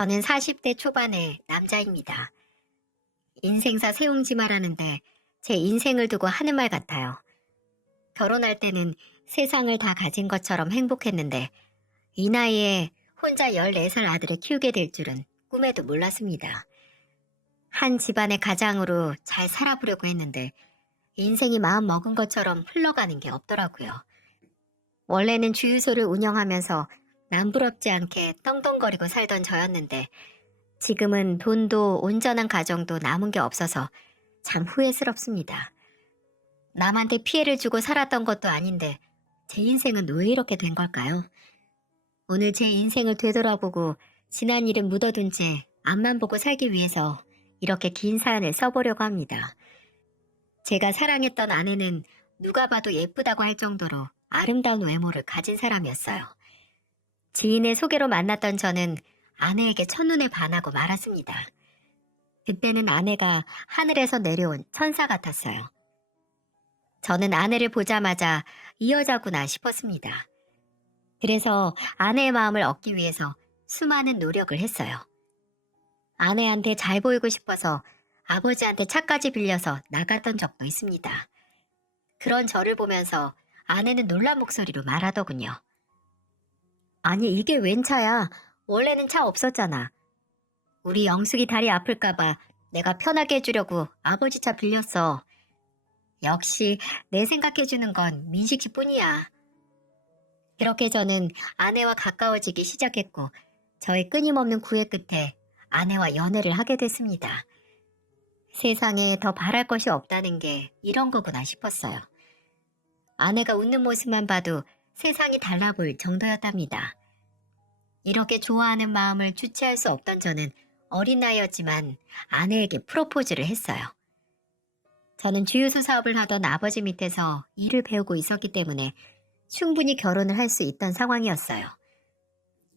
저는 40대 초반의 남자입니다. 인생사 세웅지마라는데 제 인생을 두고 하는 말 같아요. 결혼할 때는 세상을 다 가진 것처럼 행복했는데 이 나이에 혼자 14살 아들을 키우게 될 줄은 꿈에도 몰랐습니다. 한 집안의 가장으로 잘 살아보려고 했는데 인생이 마음 먹은 것처럼 흘러가는 게 없더라고요. 원래는 주유소를 운영하면서 남부럽지 않게 떵떵거리고 살던 저였는데 지금은 돈도 온전한 가정도 남은 게 없어서 참 후회스럽습니다. 남한테 피해를 주고 살았던 것도 아닌데 제 인생은 왜 이렇게 된 걸까요? 오늘 제 인생을 되돌아보고 지난 일은 묻어둔 채 앞만 보고 살기 위해서 이렇게 긴 사연을 써보려고 합니다. 제가 사랑했던 아내는 누가 봐도 예쁘다고 할 정도로 아름다운 외모를 가진 사람이었어요. 지인의 소개로 만났던 저는 아내에게 첫눈에 반하고 말았습니다. 그때는 아내가 하늘에서 내려온 천사 같았어요. 저는 아내를 보자마자 이 여자구나 싶었습니다. 그래서 아내의 마음을 얻기 위해서 수많은 노력을 했어요. 아내한테 잘 보이고 싶어서 아버지한테 차까지 빌려서 나갔던 적도 있습니다. 그런 저를 보면서 아내는 놀란 목소리로 말하더군요. 아니, 이게 웬 차야? 원래는 차 없었잖아. 우리 영숙이 다리 아플까봐 내가 편하게 해주려고 아버지 차 빌렸어. 역시 내 생각해주는 건 민식 씨뿐이야. 그렇게 저는 아내와 가까워지기 시작했고 저의 끊임없는 구애 끝에 아내와 연애를 하게 됐습니다. 세상에 더 바랄 것이 없다는 게 이런 거구나 싶었어요. 아내가 웃는 모습만 봐도 세상이 달라 보일 정도였답니다. 이렇게 좋아하는 마음을 주체할 수 없던 저는 어린 나이였지만 아내에게 프로포즈를 했어요. 저는 주유소 사업을 하던 아버지 밑에서 일을 배우고 있었기 때문에 충분히 결혼을 할 수 있던 상황이었어요.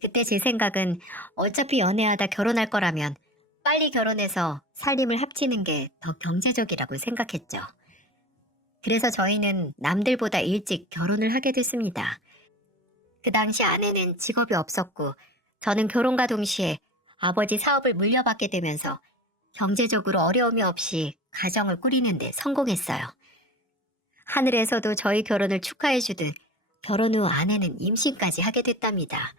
그때 제 생각은 어차피 연애하다 결혼할 거라면 빨리 결혼해서 살림을 합치는 게 더 경제적이라고 생각했죠. 그래서 저희는 남들보다 일찍 결혼을 하게 됐습니다. 그 당시 아내는 직업이 없었고 저는 결혼과 동시에 아버지 사업을 물려받게 되면서 경제적으로 어려움이 없이 가정을 꾸리는 데 성공했어요. 하늘에서도 저희 결혼을 축하해 주듯 결혼 후 아내는 임신까지 하게 됐답니다.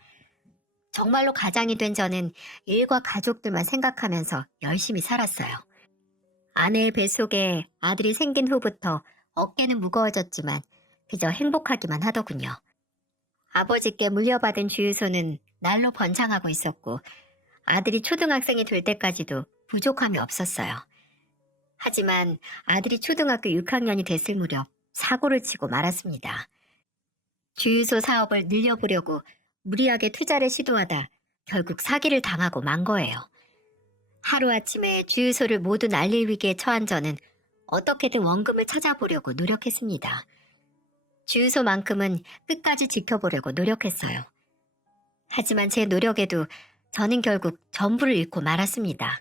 정말로 가장이 된 저는 일과 가족들만 생각하면서 열심히 살았어요. 아내의 뱃속에 아들이 생긴 후부터 어깨는 무거워졌지만 그저 행복하기만 하더군요. 아버지께 물려받은 주유소는 날로 번창하고 있었고 아들이 초등학생이 될 때까지도 부족함이 없었어요. 하지만 아들이 초등학교 6학년이 됐을 무렵 사고를 치고 말았습니다. 주유소 사업을 늘려보려고 무리하게 투자를 시도하다 결국 사기를 당하고 만 거예요. 하루아침에 주유소를 모두 날릴 위기에 처한 저는 어떻게든 원금을 찾아보려고 노력했습니다. 주유소만큼은 끝까지 지켜보려고 노력했어요. 하지만 제 노력에도 저는 결국 전부를 잃고 말았습니다.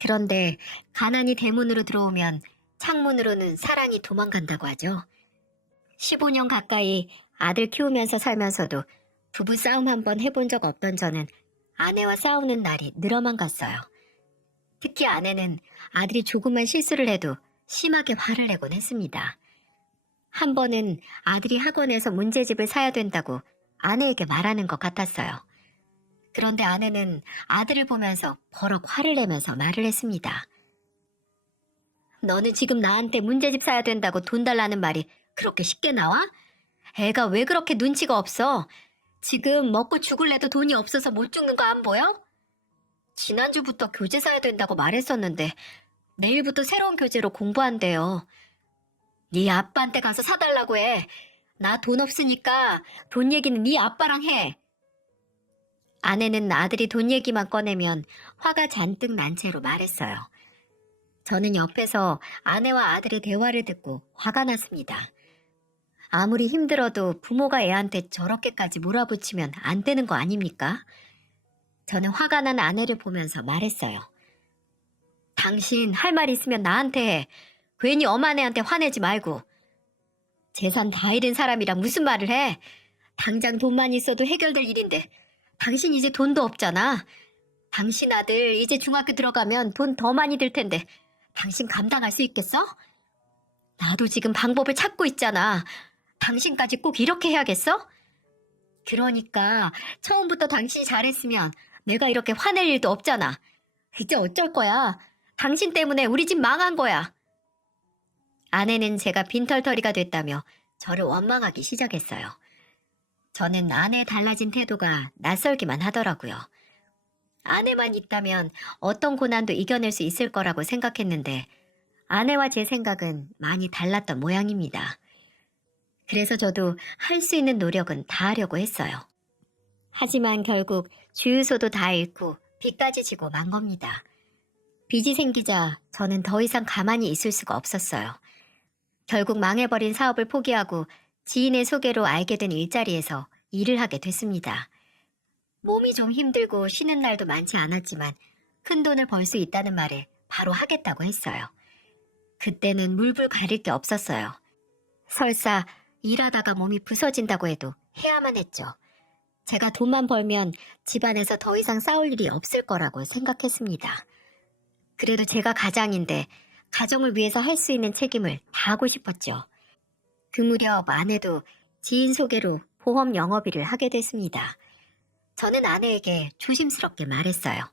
그런데 가난이 대문으로 들어오면 창문으로는 사랑이 도망간다고 하죠. 15년 가까이 아들 키우면서 살면서도 부부 싸움 한번 해본 적 없던 저는 아내와 싸우는 날이 늘어만 갔어요. 특히 아내는 아들이 조금만 실수를 해도 심하게 화를 내곤 했습니다. 한 번은 아들이 학원에서 문제집을 사야 된다고 아내에게 말하는 것 같았어요. 그런데 아내는 아들을 보면서 버럭 화를 내면서 말을 했습니다. 너는 지금 나한테 문제집 사야 된다고 돈 달라는 말이 그렇게 쉽게 나와? 애가 왜 그렇게 눈치가 없어? 지금 먹고 죽을래도 돈이 없어서 못 죽는 거 안 보여? 지난주부터 교재 사야 된다고 말했었는데 내일부터 새로운 교재로 공부한대요. 네 아빠한테 가서 사달라고 해. 나 돈 없으니까 돈 얘기는 네 아빠랑 해. 아내는 아들이 돈 얘기만 꺼내면 화가 잔뜩 난 채로 말했어요. 저는 옆에서 아내와 아들의 대화를 듣고 화가 났습니다. 아무리 힘들어도 부모가 애한테 저렇게까지 몰아붙이면 안 되는 거 아닙니까? 저는 화가 난 아내를 보면서 말했어요. 당신 할 말 있으면 나한테 해. 괜히 엄한 애한테 화내지 말고. 재산 다 잃은 사람이랑 무슨 말을 해? 당장 돈만 있어도 해결될 일인데 당신 이제 돈도 없잖아. 당신 아들 이제 중학교 들어가면 돈 더 많이 들 텐데 당신 감당할 수 있겠어? 나도 지금 방법을 찾고 있잖아. 당신까지 꼭 이렇게 해야겠어? 그러니까 처음부터 당신이 잘했으면 내가 이렇게 화낼 일도 없잖아. 이제 어쩔 거야. 당신 때문에 우리 집 망한 거야. 아내는 제가 빈털터리가 됐다며 저를 원망하기 시작했어요. 저는 아내의 달라진 태도가 낯설기만 하더라고요. 아내만 있다면 어떤 고난도 이겨낼 수 있을 거라고 생각했는데 아내와 제 생각은 많이 달랐던 모양입니다. 그래서 저도 할 수 있는 노력은 다 하려고 했어요. 하지만 결국 주유소도 다 잃고 빚까지 지고 만 겁니다. 빚이 생기자 저는 더 이상 가만히 있을 수가 없었어요. 결국 망해버린 사업을 포기하고 지인의 소개로 알게 된 일자리에서 일을 하게 됐습니다. 몸이 좀 힘들고 쉬는 날도 많지 않았지만 큰 돈을 벌 수 있다는 말에 바로 하겠다고 했어요. 그때는 물불 가릴 게 없었어요. 설사 일하다가 몸이 부서진다고 해도 해야만 했죠. 제가 돈만 벌면 집안에서 더 이상 싸울 일이 없을 거라고 생각했습니다. 그래도 제가 가장인데 가정을 위해서 할 수 있는 책임을 다하고 싶었죠. 그 무렵 아내도 지인 소개로 보험 영업일을 하게 됐습니다. 저는 아내에게 조심스럽게 말했어요.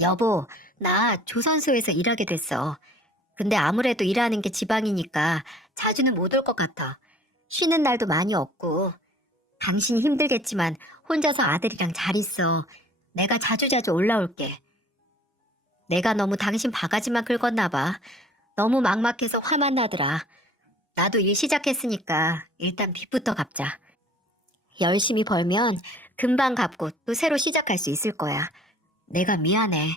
여보, 나 조선소에서 일하게 됐어. 근데 아무래도 일하는 게 지방이니까 자주는 못 올 것 같아. 쉬는 날도 많이 없고. 당신이 힘들겠지만 혼자서 아들이랑 잘 있어. 내가 자주자주 올라올게. 내가 너무 당신 바가지만 긁었나 봐. 너무 막막해서 화만 나더라. 나도 일 시작했으니까 일단 빚부터 갚자. 열심히 벌면 금방 갚고 또 새로 시작할 수 있을 거야. 내가 미안해.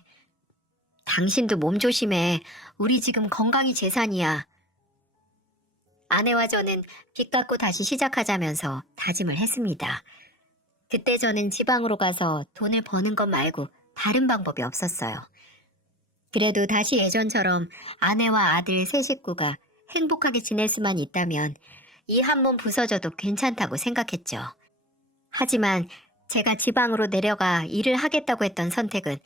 당신도 몸 조심해. 우리 지금 건강이 재산이야. 아내와 저는 빚 갚고 다시 시작하자면서 다짐을 했습니다. 그때 저는 지방으로 가서 돈을 버는 것 말고 다른 방법이 없었어요. 그래도 다시 예전처럼 아내와 아들 세 식구가 행복하게 지낼 수만 있다면 이 한 몸 부서져도 괜찮다고 생각했죠. 하지만 제가 지방으로 내려가 일을 하겠다고 했던 선택은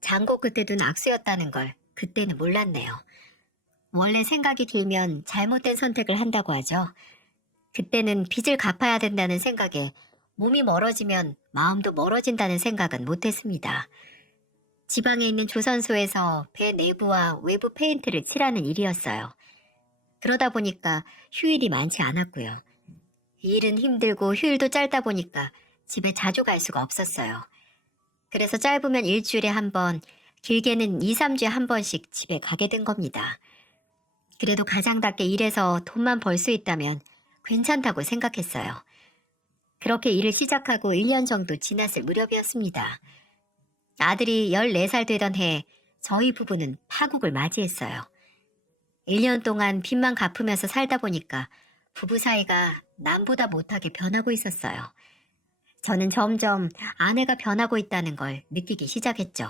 장고 끝에 둔 악수였다는 걸 그때는 몰랐네요. 원래 생각이 길면 잘못된 선택을 한다고 하죠. 그때는 빚을 갚아야 된다는 생각에 몸이 멀어지면 마음도 멀어진다는 생각은 못했습니다. 지방에 있는 조선소에서 배 내부와 외부 페인트를 칠하는 일이었어요. 그러다 보니까 휴일이 많지 않았고요. 일은 힘들고 휴일도 짧다 보니까 집에 자주 갈 수가 없었어요. 그래서 짧으면 일주일에 한 번, 길게는 2, 3주에 한 번씩 집에 가게 된 겁니다. 그래도 가장답게 일해서 돈만 벌 수 있다면 괜찮다고 생각했어요. 그렇게 일을 시작하고 1년 정도 지났을 무렵이었습니다. 아들이 14살 되던 해에 저희 부부는 파국을 맞이했어요. 1년 동안 빚만 갚으면서 살다 보니까 부부 사이가 남보다 못하게 변하고 있었어요. 저는 점점 아내가 변하고 있다는 걸 느끼기 시작했죠.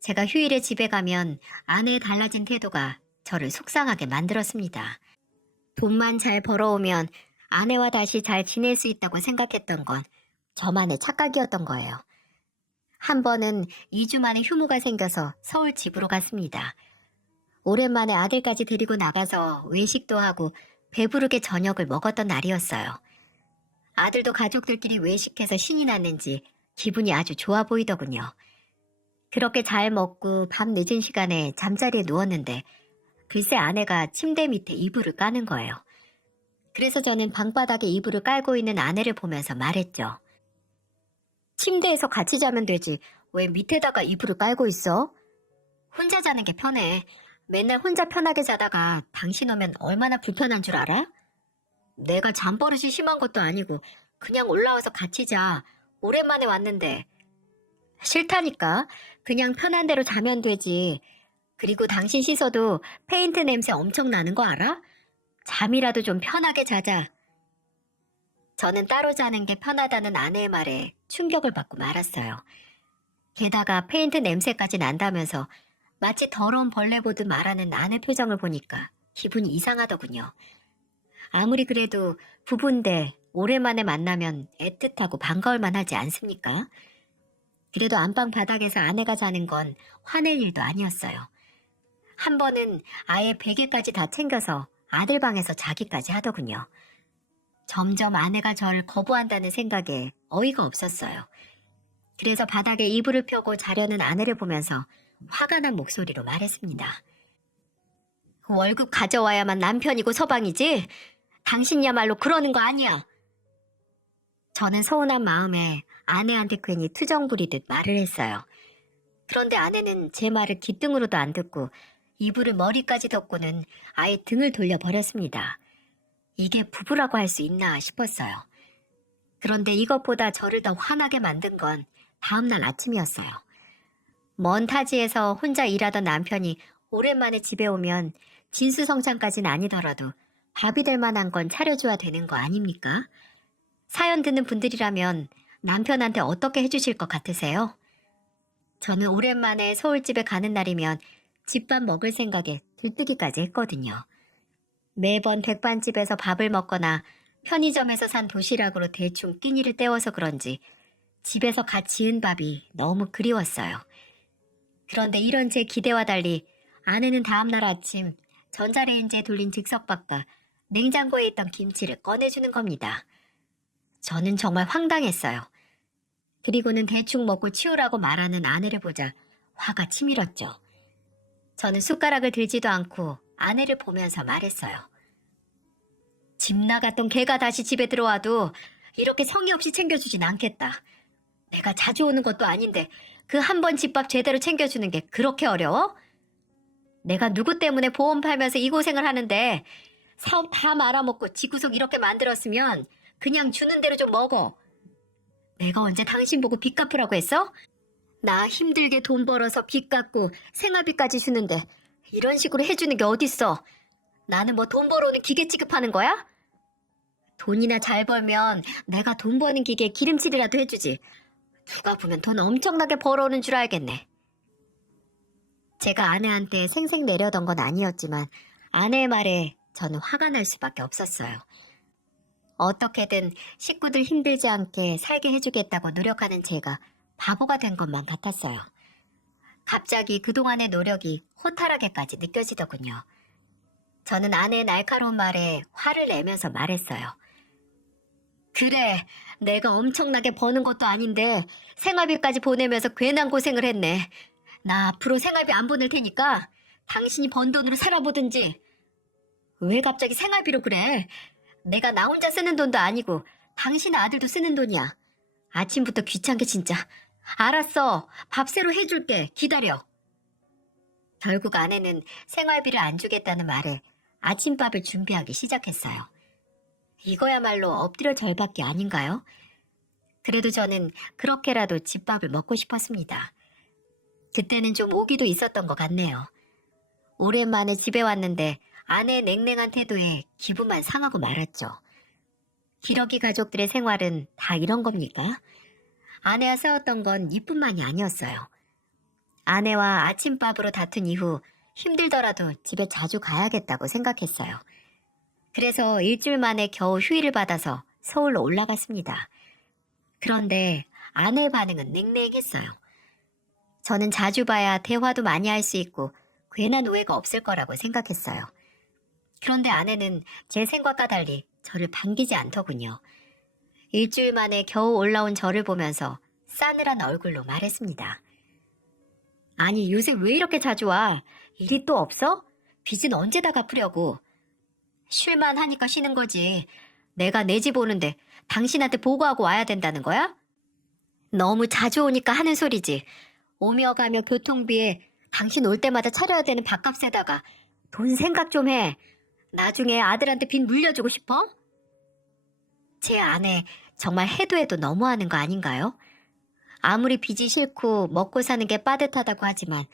제가 휴일에 집에 가면 아내의 달라진 태도가 저를 속상하게 만들었습니다. 돈만 잘 벌어오면 아내와 다시 잘 지낼 수 있다고 생각했던 건 저만의 착각이었던 거예요. 한 번은 2주 만에 휴무가 생겨서 서울 집으로 갔습니다. 오랜만에 아들까지 데리고 나가서 외식도 하고 배부르게 저녁을 먹었던 날이었어요. 아들도 가족들끼리 외식해서 신이 났는지 기분이 아주 좋아 보이더군요. 그렇게 잘 먹고 밤 늦은 시간에 잠자리에 누웠는데 글쎄 아내가 침대 밑에 이불을 까는 거예요. 그래서 저는 방바닥에 이불을 깔고 있는 아내를 보면서 말했죠. 침대에서 같이 자면 되지. 왜 밑에다가 이불을 깔고 있어? 혼자 자는 게 편해. 맨날 혼자 편하게 자다가 당신 오면 얼마나 불편한 줄 알아? 내가 잠버릇이 심한 것도 아니고 그냥 올라와서 같이 자. 오랜만에 왔는데. 싫다니까. 그냥 편한 대로 자면 되지. 그리고 당신 씻어도 페인트 냄새 엄청 나는 거 알아? 잠이라도 좀 편하게 자자. 저는 따로 자는 게 편하다는 아내의 말에 충격을 받고 말았어요. 게다가 페인트 냄새까지 난다면서 마치 더러운 벌레 보듯 말하는 아내 표정을 보니까 기분이 이상하더군요. 아무리 그래도 부부인데 오랜만에 만나면 애틋하고 반가울 만하지 않습니까? 그래도 안방 바닥에서 아내가 자는 건 화낼 일도 아니었어요. 한 번은 아예 베개까지 다 챙겨서 아들 방에서 자기까지 하더군요. 점점 아내가 저를 거부한다는 생각에 어이가 없었어요. 그래서 바닥에 이불을 펴고 자려는 아내를 보면서 화가 난 목소리로 말했습니다. 월급 가져와야만 남편이고 서방이지? 당신이야말로 그러는 거 아니야. 저는 서운한 마음에 아내한테 괜히 투정 부리듯 말을 했어요. 그런데 아내는 제 말을 귓등으로도 안 듣고 이불을 머리까지 덮고는 아예 등을 돌려버렸습니다. 이게 부부라고 할 수 있나 싶었어요. 그런데 이것보다 저를 더 화나게 만든 건 다음날 아침이었어요. 먼 타지에서 혼자 일하던 남편이 오랜만에 집에 오면 진수성찬까지는 아니더라도 밥이 될 만한 건 차려줘야 되는 거 아닙니까? 사연 듣는 분들이라면 남편한테 어떻게 해주실 것 같으세요? 저는 오랜만에 서울집에 가는 날이면 집밥 먹을 생각에 들뜨기까지 했거든요. 매번 백반집에서 밥을 먹거나 편의점에서 산 도시락으로 대충 끼니를 때워서 그런지 집에서 갓 지은 밥이 너무 그리웠어요. 그런데 이런 제 기대와 달리 아내는 다음날 아침 전자레인지에 돌린 즉석밥과 냉장고에 있던 김치를 꺼내주는 겁니다. 저는 정말 황당했어요. 그리고는 대충 먹고 치우라고 말하는 아내를 보자 화가 치밀었죠. 저는 숟가락을 들지도 않고 아내를 보면서 말했어요. 집 나갔던 개가 다시 집에 들어와도 이렇게 성의 없이 챙겨주진 않겠다. 내가 자주 오는 것도 아닌데 그 한 번 집밥 제대로 챙겨주는 게 그렇게 어려워? 내가 누구 때문에 보험 팔면서 이 고생을 하는데 사업 다 말아먹고 집구석 이렇게 만들었으면 그냥 주는 대로 좀 먹어. 내가 언제 당신 보고 빚 갚으라고 했어? 나 힘들게 돈 벌어서 빚 갚고 생활비까지 주는데 이런 식으로 해주는 게 어딨어? 나는 뭐 돈 벌어오는 기계 취급하는 거야? 돈이나 잘 벌면 내가 돈 버는 기계에 기름칠이라도 해주지. 누가 보면 돈 엄청나게 벌어오는 줄 알겠네. 제가 아내한테 생색 내려던 건 아니었지만 아내의 말에 저는 화가 날 수밖에 없었어요. 어떻게든 식구들 힘들지 않게 살게 해주겠다고 노력하는 제가 바보가 된 것만 같았어요. 갑자기 그동안의 노력이 허탈하게까지 느껴지더군요. 저는 아내의 날카로운 말에 화를 내면서 말했어요. 그래, 내가 엄청나게 버는 것도 아닌데 생활비까지 보내면서 괜한 고생을 했네. 나 앞으로 생활비 안 보낼 테니까 당신이 번 돈으로 살아보든지. 왜 갑자기 생활비로 그래? 내가 나 혼자 쓰는 돈도 아니고 당신 아들도 쓰는 돈이야. 아침부터 귀찮게 진짜. 알았어. 밥 새로 해줄게. 기다려. 결국 아내는 생활비를 안 주겠다는 말에 아침밥을 준비하기 시작했어요. 이거야말로 엎드려 절받기 아닌가요? 그래도 저는 그렇게라도 집밥을 먹고 싶었습니다. 그때는 좀 오기도 있었던 것 같네요. 오랜만에 집에 왔는데 아내의 냉랭한 태도에 기분만 상하고 말았죠. 기러기 가족들의 생활은 다 이런 겁니까? 아내와 싸웠던 건 이뿐만이 아니었어요. 아내와 아침밥으로 다툰 이후 힘들더라도 집에 자주 가야겠다고 생각했어요. 그래서 일주일 만에 겨우 휴일을 받아서 서울로 올라갔습니다. 그런데 아내의 반응은 냉랭했어요. 저는 자주 봐야 대화도 많이 할 수 있고 괜한 오해가 없을 거라고 생각했어요. 그런데 아내는 제 생각과 달리 저를 반기지 않더군요. 일주일 만에 겨우 올라온 저를 보면서 싸늘한 얼굴로 말했습니다. 아니, 요새 왜 이렇게 자주 와? 일이 또 없어? 빚은 언제 다 갚으려고? 쉴만 하니까 쉬는 거지. 내가 내 집 오는데 당신한테 보고하고 와야 된다는 거야? 너무 자주 오니까 하는 소리지. 오며 가며 교통비에 당신 올 때마다 차려야 되는 밥값에다가 돈 생각 좀 해. 나중에 아들한테 빚 물려주고 싶어? 제 아내 정말 해도 해도 너무하는 거 아닌가요? 아무리 빚이 싫고 먹고 사는 게 빠듯하다고 하지만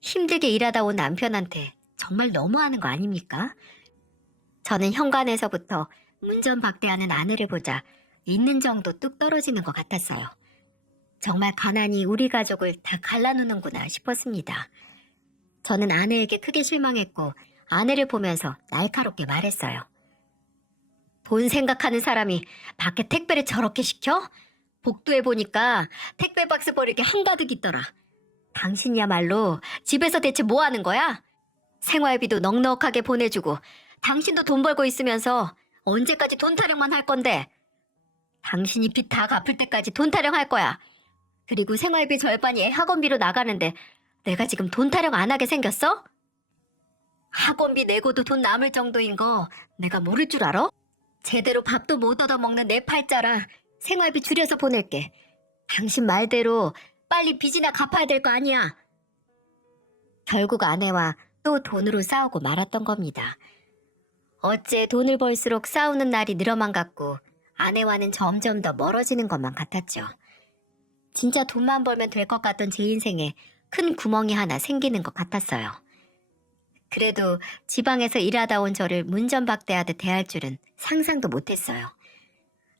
힘들게 일하다 온 남편한테 정말 너무하는 거 아닙니까? 저는 현관에서부터 문전박대하는 아내를 보자 있는 정도 뚝 떨어지는 것 같았어요. 정말 가난이 우리 가족을 다 갈라놓는구나 싶었습니다. 저는 아내에게 크게 실망했고 아내를 보면서 날카롭게 말했어요. 돈 생각하는 사람이 밖에 택배를 저렇게 시켜? 복도에 보니까 택배 박스 버릴 게 한가득 있더라. 당신이야말로 집에서 대체 뭐 하는 거야? 생활비도 넉넉하게 보내주고 당신도 돈 벌고 있으면서 언제까지 돈 타령만 할 건데? 당신이 빚 다 갚을 때까지 돈 타령할 거야. 그리고 생활비 절반이 학원비로 나가는데 내가 지금 돈 타령 안 하게 생겼어? 학원비 내고도 돈 남을 정도인 거 내가 모를 줄 알아? 제대로 밥도 못 얻어먹는 내 팔자라 생활비 줄여서 보낼게. 당신 말대로 빨리 빚이나 갚아야 될 거 아니야. 결국 아내와 또 돈으로 싸우고 말았던 겁니다. 어째 돈을 벌수록 싸우는 날이 늘어만 갔고 아내와는 점점 더 멀어지는 것만 같았죠. 진짜 돈만 벌면 될 것 같던 제 인생에 큰 구멍이 하나 생기는 것 같았어요. 그래도 지방에서 일하다 온 저를 문전박대하듯 대할 줄은 상상도 못했어요.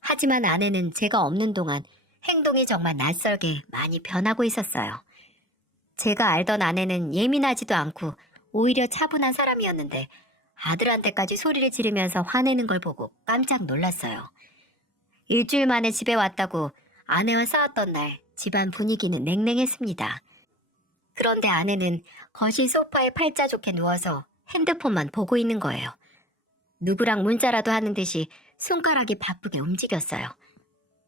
하지만 아내는 제가 없는 동안 행동이 정말 낯설게 많이 변하고 있었어요. 제가 알던 아내는 예민하지도 않고 오히려 차분한 사람이었는데 아들한테까지 소리를 지르면서 화내는 걸 보고 깜짝 놀랐어요. 일주일 만에 집에 왔다고 아내와 싸웠던 날 집안 분위기는 냉랭했습니다. 그런데 아내는 거실 소파에 팔자 좋게 누워서 핸드폰만 보고 있는 거예요. 누구랑 문자라도 하는 듯이 손가락이 바쁘게 움직였어요.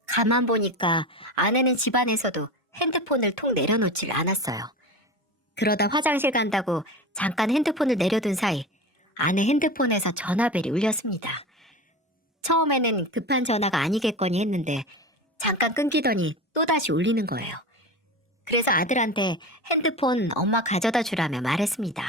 가만 보니까 아내는 집안에서도 핸드폰을 통 내려놓질 않았어요. 그러다 화장실 간다고 잠깐 핸드폰을 내려둔 사이 아내 핸드폰에서 전화벨이 울렸습니다. 처음에는 급한 전화가 아니겠거니 했는데 잠깐 끊기더니 또다시 울리는 거예요. 그래서 아들한테 핸드폰 엄마 가져다 주라며 말했습니다.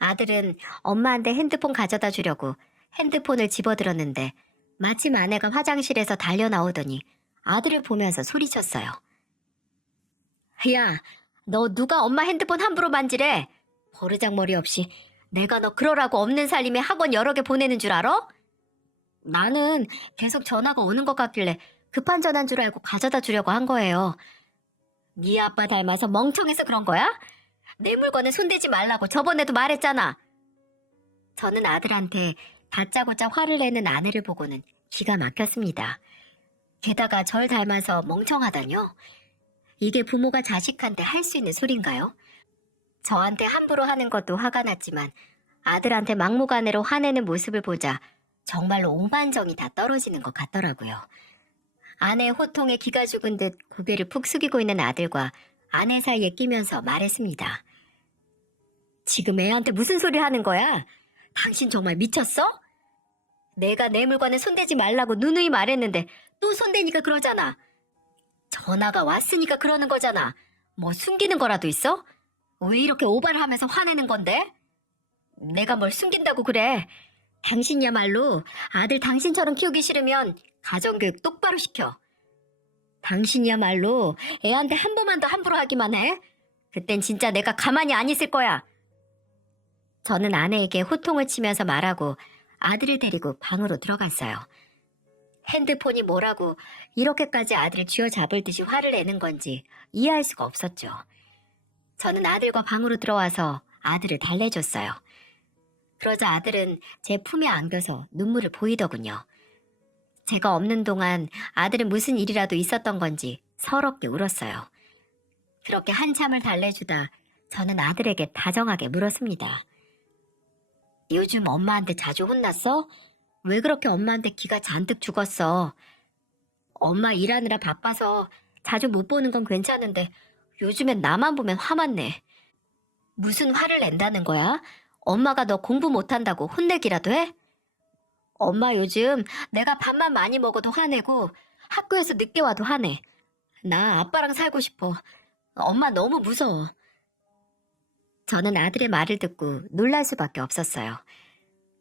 아들은 엄마한테 핸드폰 가져다 주려고 핸드폰을 집어들었는데 마침 아내가 화장실에서 달려 나오더니 아들을 보면서 소리쳤어요. 야, 너 누가 엄마 핸드폰 함부로 만지래? 버르장머리 없이 내가 너 그러라고 없는 살림에 학원 여러 개 보내는 줄 알아? 나는 계속 전화가 오는 것 같길래 급한 전화인 줄 알고 가져다 주려고 한 거예요. 네 아빠 닮아서 멍청해서 그런 거야? 내 물건에 손대지 말라고 저번에도 말했잖아. 저는 아들한테 다짜고짜 화를 내는 아내를 보고는 기가 막혔습니다. 게다가 절 닮아서 멍청하다뇨? 이게 부모가 자식한테 할 수 있는 소린가요? 저한테 함부로 하는 것도 화가 났지만 아들한테 막무가내로 화내는 모습을 보자 정말로 오만정이 다 떨어지는 것 같더라고요. 아내의 호통에 기가 죽은 듯 고개를 푹 숙이고 있는 아들과 아내 사이에 끼면서 말했습니다. 지금 애한테 무슨 소리 하는 거야? 당신 정말 미쳤어? 내가 내 물건에 손대지 말라고 누누이 말했는데 또 손대니까 그러잖아. 전화가 왔으니까 그러는 거잖아. 뭐 숨기는 거라도 있어? 왜 이렇게 오바를 하면서 화내는 건데? 내가 뭘 숨긴다고 그래. 당신이야말로 아들 당신처럼 키우기 싫으면 가정교육 똑바로 시켜. 당신이야말로 애한테 한 번만 더 함부로 하기만 해. 그땐 진짜 내가 가만히 안 있을 거야. 저는 아내에게 호통을 치면서 말하고 아들을 데리고 방으로 들어갔어요. 핸드폰이 뭐라고 이렇게까지 아들을 쥐어잡을 듯이 화를 내는 건지 이해할 수가 없었죠. 저는 아들과 방으로 들어와서 아들을 달래줬어요. 그러자 아들은 제 품에 안겨서 눈물을 보이더군요. 제가 없는 동안 아들은 무슨 일이라도 있었던 건지 서럽게 울었어요. 그렇게 한참을 달래주다 저는 아들에게 다정하게 물었습니다. 요즘 엄마한테 자주 혼났어? 왜 그렇게 엄마한테 기가 잔뜩 죽었어? 엄마 일하느라 바빠서 자주 못 보는 건 괜찮은데 요즘엔 나만 보면 화만 내. 무슨 화를 낸다는 거야? 엄마가 너 공부 못한다고 혼내기라도 해? 엄마 요즘 내가 밥만 많이 먹어도 화내고 학교에서 늦게 와도 화내. 나 아빠랑 살고 싶어. 엄마 너무 무서워. 저는 아들의 말을 듣고 놀랄 수밖에 없었어요.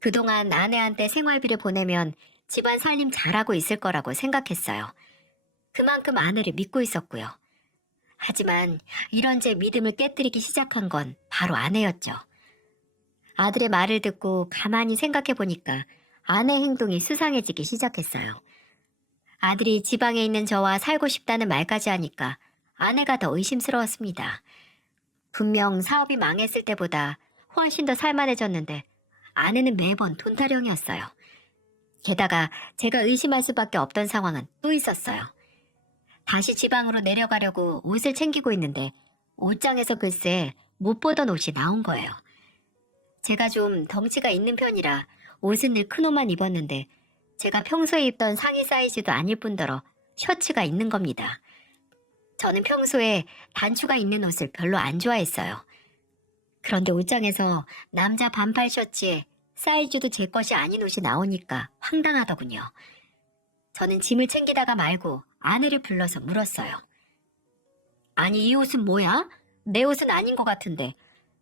그동안 아내한테 생활비를 보내면 집안 살림 잘하고 있을 거라고 생각했어요. 그만큼 아내를 믿고 있었고요. 하지만 이런 제 믿음을 깨뜨리기 시작한 건 바로 아내였죠. 아들의 말을 듣고 가만히 생각해 보니까 아내 행동이 수상해지기 시작했어요. 아들이 지방에 있는 저와 살고 싶다는 말까지 하니까 아내가 더 의심스러웠습니다. 분명 사업이 망했을 때보다 훨씬 더 살만해졌는데 아내는 매번 돈 타령이었어요. 게다가 제가 의심할 수밖에 없던 상황은 또 있었어요. 다시 지방으로 내려가려고 옷을 챙기고 있는데 옷장에서 글쎄 못 보던 옷이 나온 거예요. 제가 좀 덩치가 있는 편이라 옷은 늘 큰 옷만 입었는데 제가 평소에 입던 상의 사이즈도 아닐 뿐더러 셔츠가 있는 겁니다. 저는 평소에 단추가 있는 옷을 별로 안 좋아했어요. 그런데 옷장에서 남자 반팔 셔츠에 사이즈도 제 것이 아닌 옷이 나오니까 황당하더군요. 저는 짐을 챙기다가 말고 아내를 불러서 물었어요. 아니, 이 옷은 뭐야? 내 옷은 아닌 것 같은데.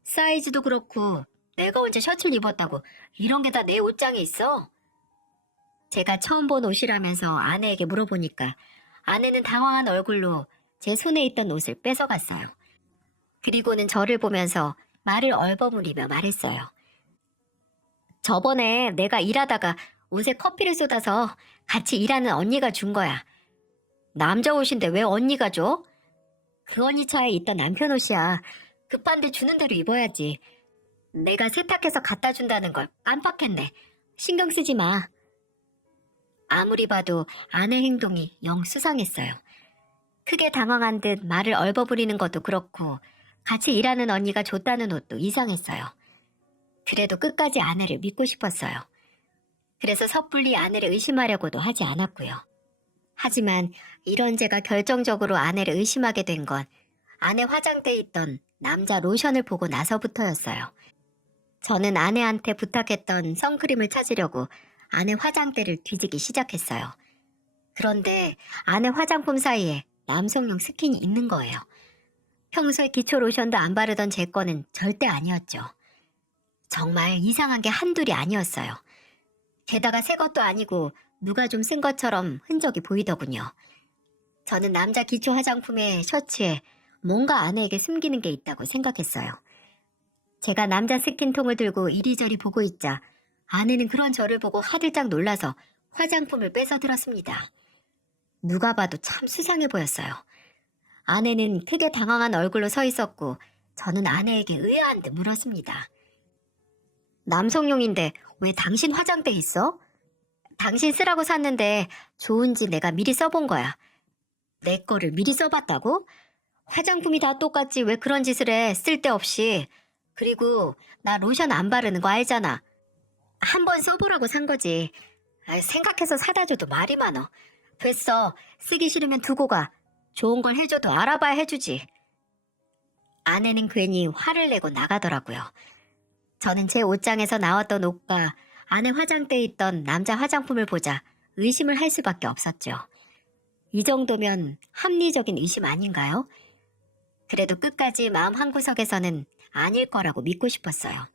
사이즈도 그렇고 내가 언제 셔츠를 입었다고 이런 게 다 내 옷장에 있어? 제가 처음 본 옷이라면서 아내에게 물어보니까 아내는 당황한 얼굴로 제 손에 있던 옷을 뺏어갔어요. 그리고는 저를 보면서 말을 얼버무리며 말했어요. 저번에 내가 일하다가 옷에 커피를 쏟아서 같이 일하는 언니가 준 거야. 남자 옷인데 왜 언니가 줘? 그 언니 차에 있던 남편 옷이야. 급한데 주는 대로 입어야지. 내가 세탁해서 갖다 준다는 걸 깜빡했네. 신경 쓰지 마. 아무리 봐도 아내 행동이 영 수상했어요. 크게 당황한 듯 말을 얼버무리는 것도 그렇고 같이 일하는 언니가 줬다는 옷도 이상했어요. 그래도 끝까지 아내를 믿고 싶었어요. 그래서 섣불리 아내를 의심하려고도 하지 않았고요. 하지만 이런 제가 결정적으로 아내를 의심하게 된 건 아내 화장대에 있던 남자 로션을 보고 나서부터였어요. 저는 아내한테 부탁했던 선크림을 찾으려고 아내 화장대를 뒤지기 시작했어요. 그런데 아내 화장품 사이에 남성용 스킨이 있는 거예요. 평소에 기초 로션도 안 바르던 제 거는 절대 아니었죠. 정말 이상한 게 한둘이 아니었어요. 게다가 새 것도 아니고 누가 좀 쓴 것처럼 흔적이 보이더군요. 저는 남자 기초 화장품의 셔츠에 뭔가 아내에게 숨기는 게 있다고 생각했어요. 제가 남자 스킨통을 들고 이리저리 보고 있자 아내는 그런 저를 보고 화들짝 놀라서 화장품을 뺏어 들었습니다. 누가 봐도 참 수상해 보였어요. 아내는 크게 당황한 얼굴로 서 있었고 저는 아내에게 의아한 듯 물었습니다. 남성용인데 왜 당신 화장대에 있어? 당신 쓰라고 샀는데 좋은지 내가 미리 써본 거야. 내 거를 미리 써봤다고? 화장품이 다 똑같지 왜 그런 짓을 해, 쓸데없이. 그리고 나 로션 안 바르는 거 알잖아. 한번 써보라고 산 거지. 생각해서 사다 줘도 말이 많어. 됐어. 쓰기 싫으면 두고 가. 좋은 걸 해줘도 알아봐야 해주지. 아내는 괜히 화를 내고 나가더라고요. 저는 제 옷장에서 나왔던 옷과 아내 화장대에 있던 남자 화장품을 보자 의심을 할 수밖에 없었죠. 이 정도면 합리적인 의심 아닌가요? 그래도 끝까지 마음 한구석에서는 아닐 거라고 믿고 싶었어요.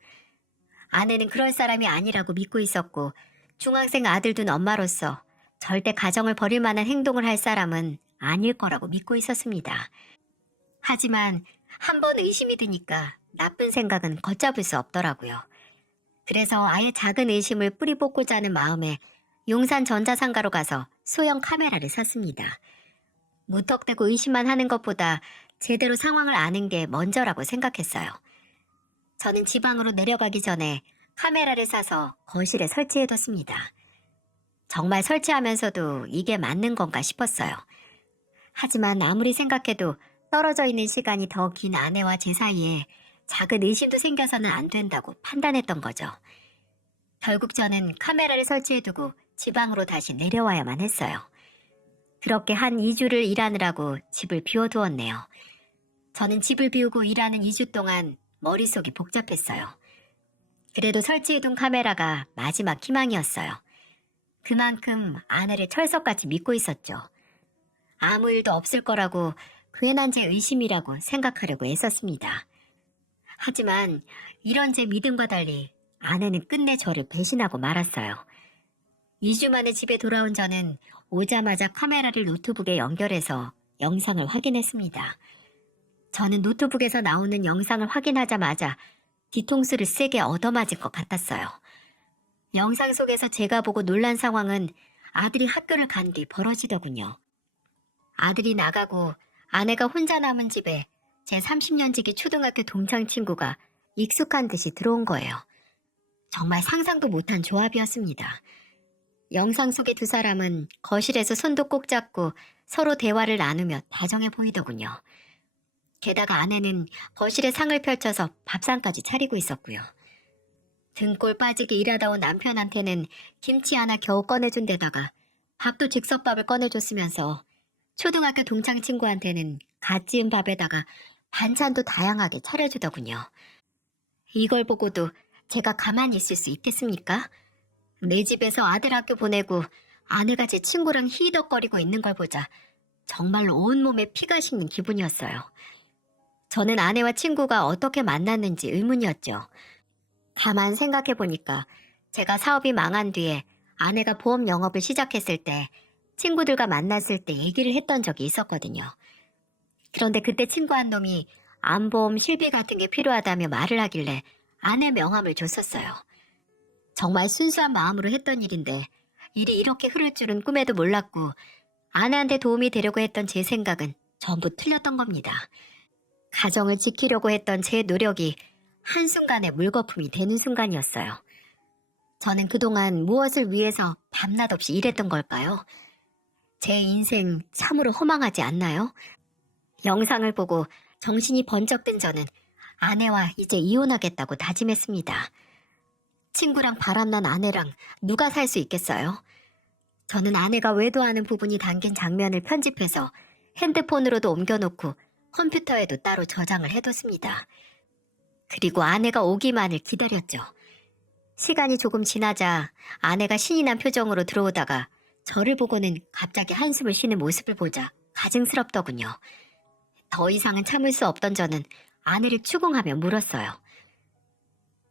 아내는 그럴 사람이 아니라고 믿고 있었고 중학생 아들 둔 엄마로서 절대 가정을 버릴 만한 행동을 할 사람은 아닐 거라고 믿고 있었습니다. 하지만 한 번 의심이 드니까 나쁜 생각은 걷잡을 수 없더라고요. 그래서 아예 작은 의심을 뿌리 뽑고자 하는 마음에 용산 전자상가로 가서 소형 카메라를 샀습니다. 무턱대고 의심만 하는 것보다 제대로 상황을 아는 게 먼저라고 생각했어요. 저는 지방으로 내려가기 전에 카메라를 사서 거실에 설치해뒀습니다. 정말 설치하면서도 이게 맞는 건가 싶었어요. 하지만 아무리 생각해도 떨어져 있는 시간이 더 긴 아내와 제 사이에 작은 의심도 생겨서는 안 된다고 판단했던 거죠. 결국 저는 카메라를 설치해두고 지방으로 다시 내려와야만 했어요. 그렇게 한 2주를 일하느라고 집을 비워두었네요. 저는 집을 비우고 일하는 2주 동안 머릿속이 복잡했어요. 그래도 설치해둔 카메라가 마지막 희망이었어요. 그만큼 아내를 철석같이 믿고 있었죠. 아무 일도 없을 거라고 괜한 제 의심이라고 생각하려고 애썼습니다. 하지만 이런 제 믿음과 달리 아내는 끝내 저를 배신하고 말았어요. 2주 만에 집에 돌아온 저는 오자마자 카메라를 노트북에 연결해서 영상을 확인했습니다. 저는 노트북에서 나오는 영상을 확인하자마자 뒤통수를 세게 얻어맞은 것 같았어요. 영상 속에서 제가 보고 놀란 상황은 아들이 학교를 간 뒤 벌어지더군요. 아들이 나가고 아내가 혼자 남은 집에 제 30년 지기 초등학교 동창 친구가 익숙한 듯이 들어온 거예요. 정말 상상도 못한 조합이었습니다. 영상 속의 두 사람은 거실에서 손도 꼭 잡고 서로 대화를 나누며 다정해 보이더군요. 게다가 아내는 거실에 상을 펼쳐서 밥상까지 차리고 있었고요. 등골 빠지게 일하다 온 남편한테는 김치 하나 겨우 꺼내준 데다가 밥도 즉석밥을 꺼내줬으면서 초등학교 동창 친구한테는 갓 지은 밥에다가 반찬도 다양하게 차려주더군요. 이걸 보고도 제가 가만히 있을 수 있겠습니까? 내 집에서 아들 학교 보내고 아내가 제 친구랑 히덕거리고 있는 걸 보자 정말로 온몸에 피가 식는 기분이었어요. 저는 아내와 친구가 어떻게 만났는지 의문이었죠. 다만 생각해보니까 제가 사업이 망한 뒤에 아내가 보험 영업을 시작했을 때 친구들과 만났을 때 얘기를 했던 적이 있었거든요. 그런데 그때 친구 한 놈이 암보험 실비 같은 게 필요하다며 말을 하길래 아내 명함을 줬었어요. 정말 순수한 마음으로 했던 일인데 일이 이렇게 흐를 줄은 꿈에도 몰랐고 아내한테 도움이 되려고 했던 제 생각은 전부 틀렸던 겁니다. 가정을 지키려고 했던 제 노력이 한순간에 물거품이 되는 순간이었어요. 저는 그동안 무엇을 위해서 밤낮 없이 일했던 걸까요? 제 인생 참으로 허망하지 않나요? 영상을 보고 정신이 번쩍 든 저는 아내와 이제 이혼하겠다고 다짐했습니다. 친구랑 바람난 아내랑 누가 살 수 있겠어요? 저는 아내가 외도하는 부분이 담긴 장면을 편집해서 핸드폰으로도 옮겨놓고 컴퓨터에도 따로 저장을 해뒀습니다. 그리고 아내가 오기만을 기다렸죠. 시간이 조금 지나자 아내가 신이 난 표정으로 들어오다가 저를 보고는 갑자기 한숨을 쉬는 모습을 보자 가증스럽더군요. 더 이상은 참을 수 없던 저는 아내를 추궁하며 물었어요.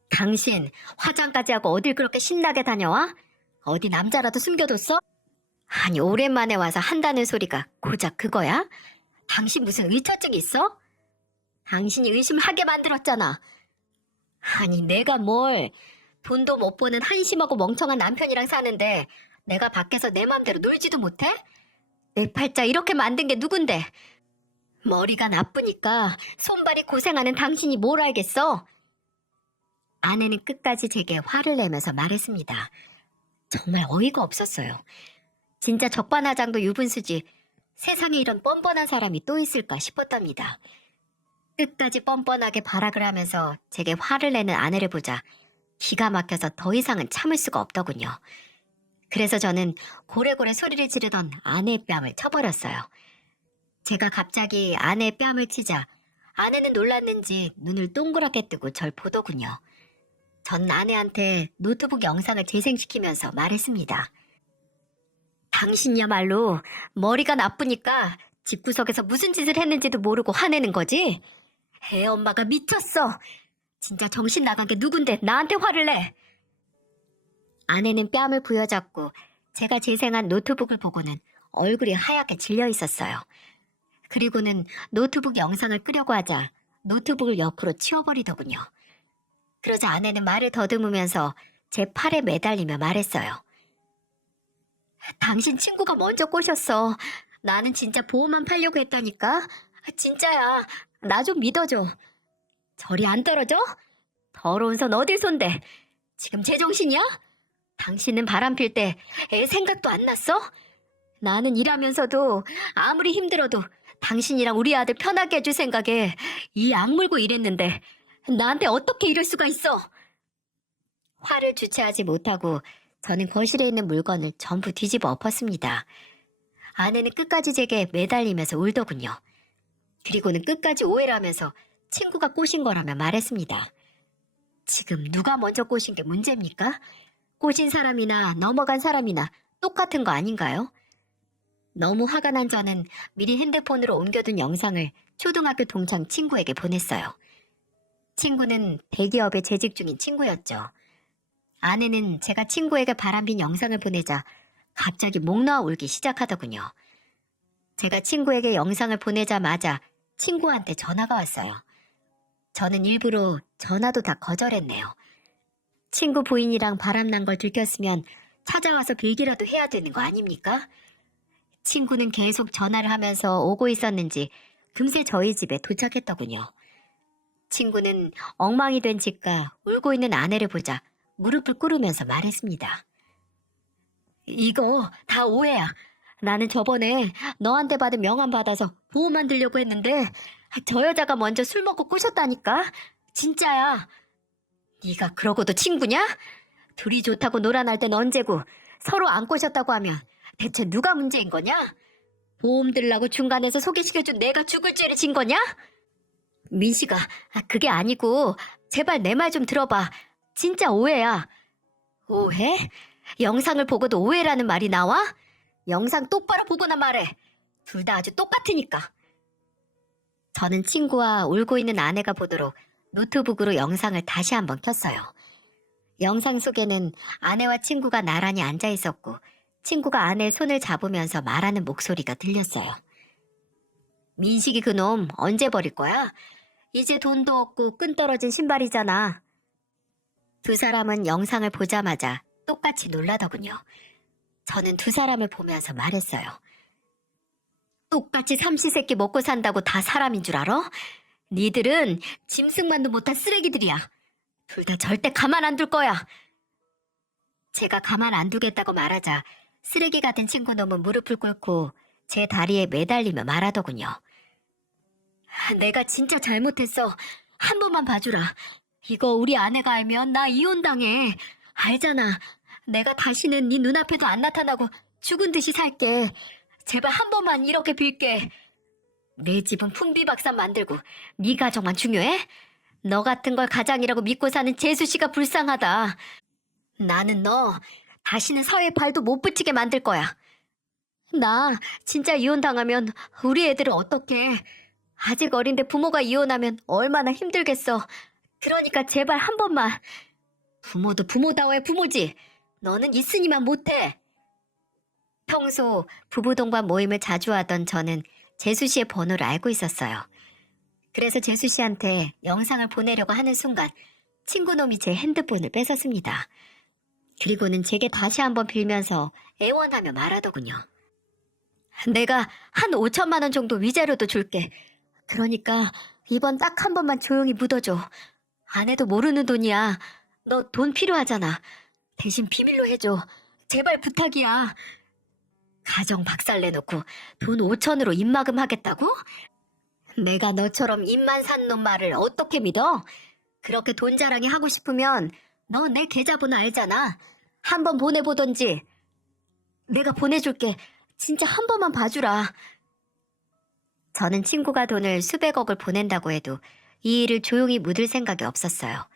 당신 화장까지 하고 어딜 그렇게 신나게 다녀와? 어디 남자라도 숨겨뒀어? 아니 오랜만에 와서 한다는 소리가 고작 그거야? 당신 무슨 의처증 있어? 당신이 의심하게 만들었잖아. 아니 내가 뭘 돈도 못 버는 한심하고 멍청한 남편이랑 사는데 내가 밖에서 내 맘대로 놀지도 못해? 내 팔자 이렇게 만든 게 누군데? 머리가 나쁘니까 손발이 고생하는 당신이 뭘 알겠어? 아내는 끝까지 제게 화를 내면서 말했습니다. 정말 어이가 없었어요. 진짜 적반하장도 유분수지 세상에 이런 뻔뻔한 사람이 또 있을까 싶었답니다. 끝까지 뻔뻔하게 발악을 하면서 제게 화를 내는 아내를 보자 기가 막혀서 더 이상은 참을 수가 없더군요. 그래서 저는 고래고래 소리를 지르던 아내의 뺨을 쳐버렸어요. 제가 갑자기 아내의 뺨을 치자 아내는 놀랐는지 눈을 동그랗게 뜨고 절 보더군요. 전 아내한테 노트북 영상을 재생시키면서 말했습니다. 당신이야말로 머리가 나쁘니까 집구석에서 무슨 짓을 했는지도 모르고 화내는 거지? 애 엄마가 미쳤어. 진짜 정신 나간 게 누군데 나한테 화를 내. 아내는 뺨을 부여잡고 제가 재생한 노트북을 보고는 얼굴이 하얗게 질려 있었어요. 그리고는 노트북 영상을 끄려고 하자 노트북을 옆으로 치워버리더군요. 그러자 아내는 말을 더듬으면서 제 팔에 매달리며 말했어요. 당신 친구가 먼저 꼬셨어. 나는 진짜 보험만 팔려고 했다니까. 진짜야. 나 좀 믿어줘. 저리 안 떨어져? 더러운 손 어딜 손대? 지금 제정신이야? 당신은 바람 필 때 애 생각도 안 났어? 나는 일하면서도 아무리 힘들어도 당신이랑 우리 아들 편하게 해줄 생각에 이 악물고 일했는데 나한테 어떻게 이럴 수가 있어? 화를 주체하지 못하고 저는 거실에 있는 물건을 전부 뒤집어 엎었습니다. 아내는 끝까지 제게 매달리면서 울더군요. 그리고는 끝까지 오해를 하면서 친구가 꼬신 거라며 말했습니다. 지금 누가 먼저 꼬신 게 문제입니까? 꼬신 사람이나 넘어간 사람이나 똑같은 거 아닌가요? 너무 화가 난 저는 미리 핸드폰으로 옮겨둔 영상을 초등학교 동창 친구에게 보냈어요. 친구는 대기업에 재직 중인 친구였죠. 아내는 제가 친구에게 바람핀 영상을 보내자 갑자기 목 놓아 울기 시작하더군요. 제가 친구에게 영상을 보내자마자 친구한테 전화가 왔어요. 저는 일부러 전화도 다 거절했네요. 친구 부인이랑 바람난 걸 들켰으면 찾아와서 빌기라도 해야 되는 거 아닙니까? 친구는 계속 전화를 하면서 오고 있었는지 금세 저희 집에 도착했더군요. 친구는 엉망이 된 집과 울고 있는 아내를 보자 무릎을 꿇으면서 말했습니다. 이거 다 오해야. 나는 저번에 너한테 받은 명함 받아서 보험 만들려고 했는데 저 여자가 먼저 술 먹고 꼬셨다니까. 진짜야. 네가 그러고도 친구냐? 둘이 좋다고 놀아날 땐 언제고 서로 안 꼬셨다고 하면 대체 누가 문제인 거냐? 보험 들라고 중간에서 소개시켜준 내가 죽을 죄를 진 거냐? 민씨가 그게 아니고 제발 내 말 좀 들어봐. 진짜 오해야. 오해? 영상을 보고도 오해라는 말이 나와? 영상 똑바로 보고나 말해. 둘 다 아주 똑같으니까. 저는 친구와 울고 있는 아내가 보도록 노트북으로 영상을 다시 한번 켰어요. 영상 속에는 아내와 친구가 나란히 앉아 있었고 친구가 아내의 손을 잡으면서 말하는 목소리가 들렸어요. 민식이 그놈 언제 버릴 거야? 이제 돈도 없고 끈 떨어진 신발이잖아. 두 사람은 영상을 보자마자 똑같이 놀라더군요. 저는 두 사람을 보면서 말했어요. 똑같이 삼시세끼 먹고 산다고 다 사람인 줄 알아? 니들은 짐승만도 못한 쓰레기들이야. 둘 다 절대 가만 안 둘 거야. 제가 가만 안 두겠다고 말하자 쓰레기 같은 친구 놈은 무릎을 꿇고 제 다리에 매달리며 말하더군요. 내가 진짜 잘못했어. 한 번만 봐주라. 이거 우리 아내가 알면 나 이혼당해. 알잖아. 내가 다시는 네 눈앞에도 안 나타나고 죽은 듯이 살게. 제발 한 번만 이렇게 빌게. 내 집은 풍비박산 만들고 네 가정만 중요해? 너 같은 걸 가장이라고 믿고 사는 재수씨가 불쌍하다. 나는 너 다시는 서에 발도 못 붙이게 만들 거야. 나 진짜 이혼당하면 우리 애들은 어떡해. 아직 어린데 부모가 이혼하면 얼마나 힘들겠어. 그러니까 제발 한 번만. 부모도 부모다워야 부모지. 너는 있으니만 못해. 평소 부부 동반 모임을 자주 하던 저는 재수 씨의 번호를 알고 있었어요. 그래서 재수 씨한테 영상을 보내려고 하는 순간 친구 놈이 제 핸드폰을 뺏었습니다. 그리고는 제게 다시 한번 빌면서 애원하며 말하더군요. 내가 한 5천만 원 정도 위자료도 줄게. 그러니까 이번 딱 한 번만 조용히 묻어줘. 아내도 모르는 돈이야. 너 돈 필요하잖아. 대신 비밀로 해줘. 제발 부탁이야. 가정 박살내놓고 돈 5천으로 입막음하겠다고? 내가 너처럼 입만 산 놈 말을 어떻게 믿어? 그렇게 돈 자랑이 하고 싶으면 너 내 계좌번호 알잖아. 한번 보내보던지. 내가 보내줄게. 진짜 한 번만 봐주라. 저는 친구가 돈을 수백억을 보낸다고 해도 이 일을 조용히 묻을 생각이 없었어요.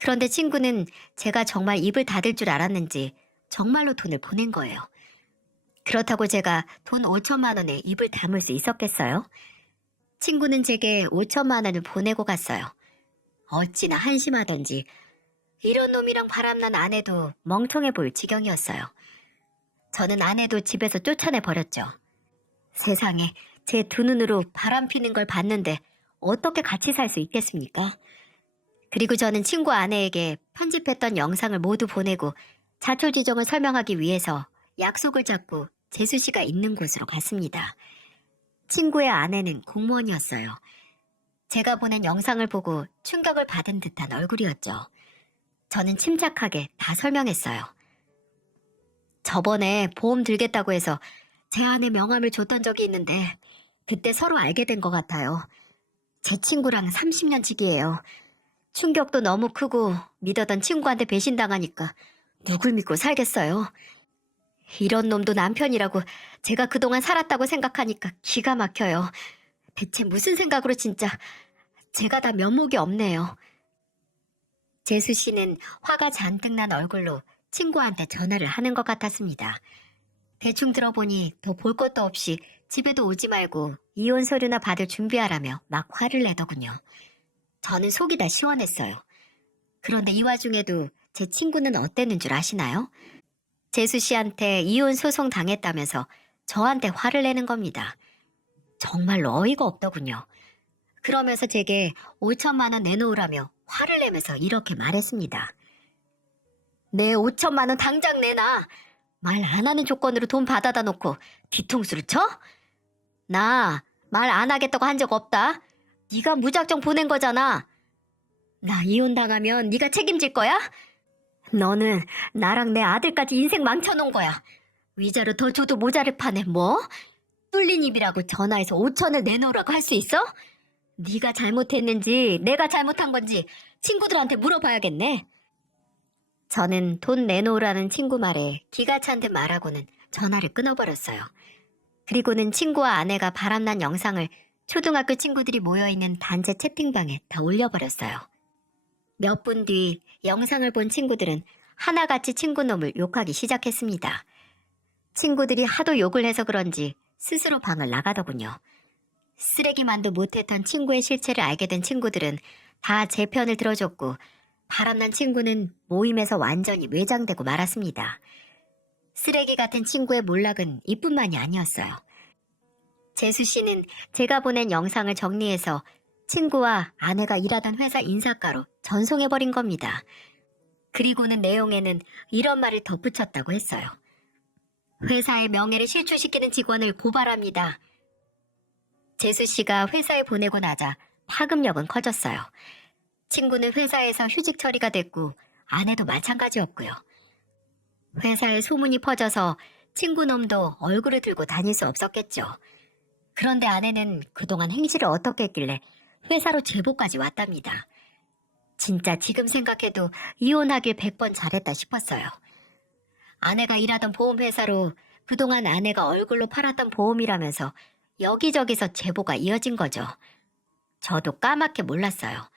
그런데 친구는 제가 정말 입을 닫을 줄 알았는지 정말로 돈을 보낸 거예요. 그렇다고 제가 돈 5천만 원에 입을 다물 수 있었겠어요? 친구는 제게 5천만 원을 보내고 갔어요. 어찌나 한심하던지 이런 놈이랑 바람난 아내도 멍청해 보일 지경이었어요. 저는 아내도 집에서 쫓아내 버렸죠. 세상에 제 두 눈으로 바람 피는 걸 봤는데 어떻게 같이 살 수 있겠습니까? 그리고 저는 친구 아내에게 편집했던 영상을 모두 보내고 자초지종을 설명하기 위해서 약속을 잡고 재수 씨가 있는 곳으로 갔습니다. 친구의 아내는 공무원이었어요. 제가 보낸 영상을 보고 충격을 받은 듯한 얼굴이었죠. 저는 침착하게 다 설명했어요. 저번에 보험 들겠다고 해서 제 아내 명함을 줬던 적이 있는데 그때 서로 알게 된 것 같아요. 제 친구랑 30년 지기예요. 충격도 너무 크고 믿었던 친구한테 배신당하니까 누굴 믿고 살겠어요. 이런 놈도 남편이라고 제가 그동안 살았다고 생각하니까 기가 막혀요. 대체 무슨 생각으로 진짜 제가 다 면목이 없네요. 재수 씨는 화가 잔뜩 난 얼굴로 친구한테 전화를 하는 것 같았습니다. 대충 들어보니 더 볼 것도 없이 집에도 오지 말고 이혼 서류나 받을 준비하라며 막 화를 내더군요. 저는 속이 다 시원했어요. 그런데 이 와중에도 제 친구는 어땠는 줄 아시나요? 재수 씨한테 이혼 소송 당했다면서 저한테 화를 내는 겁니다. 정말로 어이가 없더군요. 그러면서 제게 5천만 원 내놓으라며 화를 내면서 이렇게 말했습니다. 내 5천만 원 당장 내놔. 말 안 하는 조건으로 돈 받아다 놓고 뒤통수를 쳐? 나 말 안 하겠다고 한 적 없다. 네가 무작정 보낸 거잖아. 나 이혼 당하면 네가 책임질 거야? 너는 나랑 내 아들까지 인생 망쳐놓은 거야. 위자료 더 줘도 모자를 파네. 뭐? 뚫린 입이라고 전화해서 5천을 내놓으라고 할 수 있어? 네가 잘못했는지 내가 잘못한 건지 친구들한테 물어봐야겠네. 저는 돈 내놓으라는 친구 말에 기가 찬 듯 말하고는 전화를 끊어버렸어요. 그리고는 친구와 아내가 바람난 영상을 초등학교 친구들이 모여있는 단체 채팅방에 다 올려버렸어요. 몇 분 뒤 영상을 본 친구들은 하나같이 친구놈을 욕하기 시작했습니다. 친구들이 하도 욕을 해서 그런지 스스로 방을 나가더군요. 쓰레기만도 못했던 친구의 실체를 알게 된 친구들은 다 제 편을 들어줬고 바람난 친구는 모임에서 완전히 외장되고 말았습니다. 쓰레기 같은 친구의 몰락은 이뿐만이 아니었어요. 재수 씨는 제가 보낸 영상을 정리해서 친구와 아내가 일하던 회사 인사과로 전송해버린 겁니다. 그리고는 내용에는 이런 말을 덧붙였다고 했어요. 회사의 명예를 실추시키는 직원을 고발합니다. 재수 씨가 회사에 보내고 나자 파급력은 커졌어요. 친구는 회사에서 휴직 처리가 됐고 아내도 마찬가지였고요. 회사에 소문이 퍼져서 친구 놈도 얼굴을 들고 다닐 수 없었겠죠. 그런데 아내는 그동안 행실을 어떻게 했길래 회사로 제보까지 왔답니다. 진짜 지금 생각해도 이혼하길 100번 잘했다 싶었어요. 아내가 일하던 보험회사로 그동안 아내가 얼굴로 팔았던 보험이라면서 여기저기서 제보가 이어진 거죠. 저도 까맣게 몰랐어요.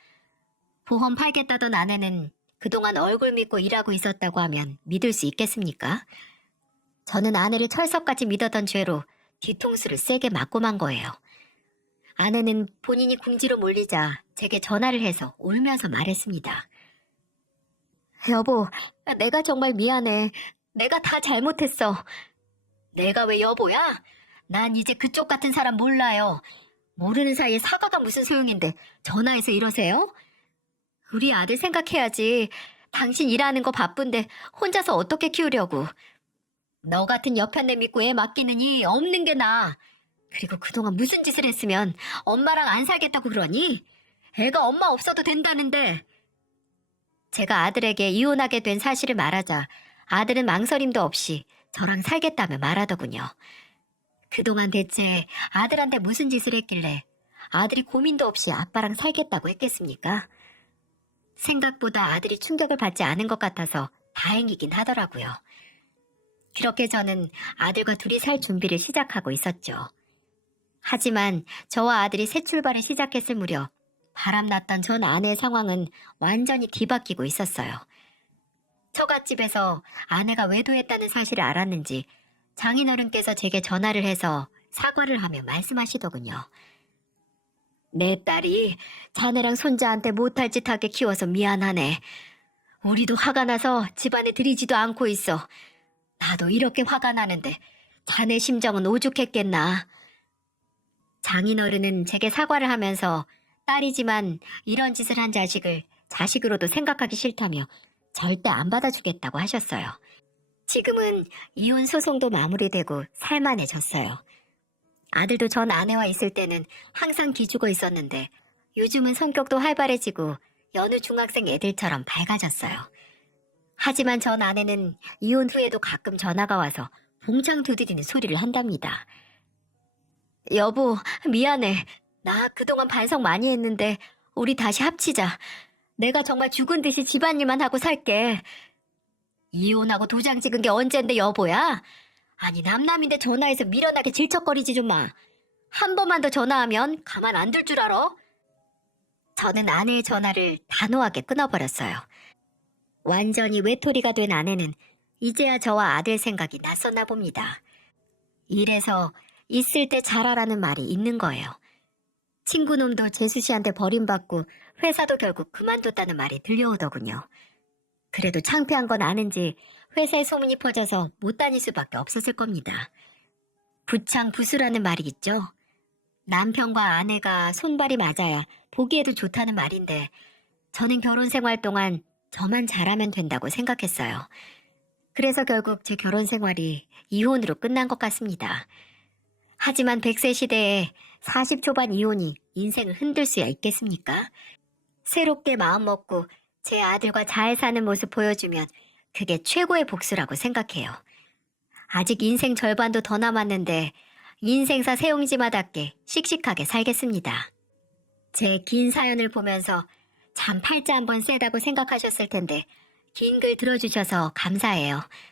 보험 팔겠다던 아내는 그동안 얼굴 믿고 일하고 있었다고 하면 믿을 수 있겠습니까? 저는 아내를 철석같이 믿었던 죄로 뒤통수를 세게 맞고 만 거예요. 아내는 본인이 궁지로 몰리자 제게 전화를 해서 울면서 말했습니다. 여보, 내가 정말 미안해. 내가 다 잘못했어. 내가 왜 여보야? 난 이제 그쪽 같은 사람 몰라요. 모르는 사이에 사과가 무슨 소용인데 전화해서 이러세요? 우리 아들 생각해야지. 당신 일하는 거 바쁜데 혼자서 어떻게 키우려고. 너 같은 여편네 믿고 애 맡기느니 없는 게 나아. 그리고 그동안 무슨 짓을 했으면 엄마랑 안 살겠다고 그러니? 애가 엄마 없어도 된다는데. 제가 아들에게 이혼하게 된 사실을 말하자 아들은 망설임도 없이 저랑 살겠다며 말하더군요. 그동안 대체 아들한테 무슨 짓을 했길래 아들이 고민도 없이 아빠랑 살겠다고 했겠습니까? 생각보다 아들이 충격을 받지 않은 것 같아서 다행이긴 하더라고요. 그렇게 저는 아들과 둘이 살 준비를 시작하고 있었죠. 하지만 저와 아들이 새 출발을 시작했을 무렵 바람났던 전 아내의 상황은 완전히 뒤바뀌고 있었어요. 처갓집에서 아내가 외도했다는 사실을 알았는지 장인어른께서 제게 전화를 해서 사과를 하며 말씀하시더군요. 내 딸이 자네랑 손자한테 못할 짓 하게 키워서 미안하네. 우리도 화가 나서 집안에 들이지도 않고 있어. 나도 이렇게 화가 나는데 자네 심정은 오죽했겠나. 장인어른은 제게 사과를 하면서 딸이지만 이런 짓을 한 자식을 자식으로도 생각하기 싫다며 절대 안 받아주겠다고 하셨어요. 지금은 이혼 소송도 마무리되고 살만해졌어요. 아들도 전 아내와 있을 때는 항상 기죽어 있었는데 요즘은 성격도 활발해지고 여느 중학생 애들처럼 밝아졌어요. 하지만 전 아내는 이혼 후에도 가끔 전화가 와서 봉창 두드리는 소리를 한답니다. 여보, 미안해. 나 그동안 반성 많이 했는데 우리 다시 합치자. 내가 정말 죽은 듯이 집안일만 하고 살게. 이혼하고 도장 찍은 게 언젠데 여보야? 아니 남남인데 전화해서 미련하게 질척거리지 좀 마. 한 번만 더 전화하면 가만 안 둘 줄 알아? 저는 아내의 전화를 단호하게 끊어버렸어요. 완전히 외톨이가 된 아내는 이제야 저와 아들 생각이 났었나 봅니다. 이래서 있을 때 잘하라는 말이 있는 거예요. 친구놈도 재수 씨한테 버림받고 회사도 결국 그만뒀다는 말이 들려오더군요. 그래도 창피한 건 아는지 회사에 소문이 퍼져서 못 다닐 수밖에 없었을 겁니다. 부창부수라는 말이 있죠. 남편과 아내가 손발이 맞아야 보기에도 좋다는 말인데 저는 결혼 생활 동안 저만 잘하면 된다고 생각했어요. 그래서 결국 제 결혼 생활이 이혼으로 끝난 것 같습니다. 하지만 100세 시대에 40 초반 이혼이 인생을 흔들 수야 있겠습니까? 새롭게 마음먹고 제 아들과 잘 사는 모습 보여주면 그게 최고의 복수라고 생각해요. 아직 인생 절반도 더 남았는데 인생사 세옹지마답게 씩씩하게 살겠습니다. 제 긴 사연을 보면서 참 팔자 한번 세다고 생각하셨을 텐데 긴 글 들어주셔서 감사해요.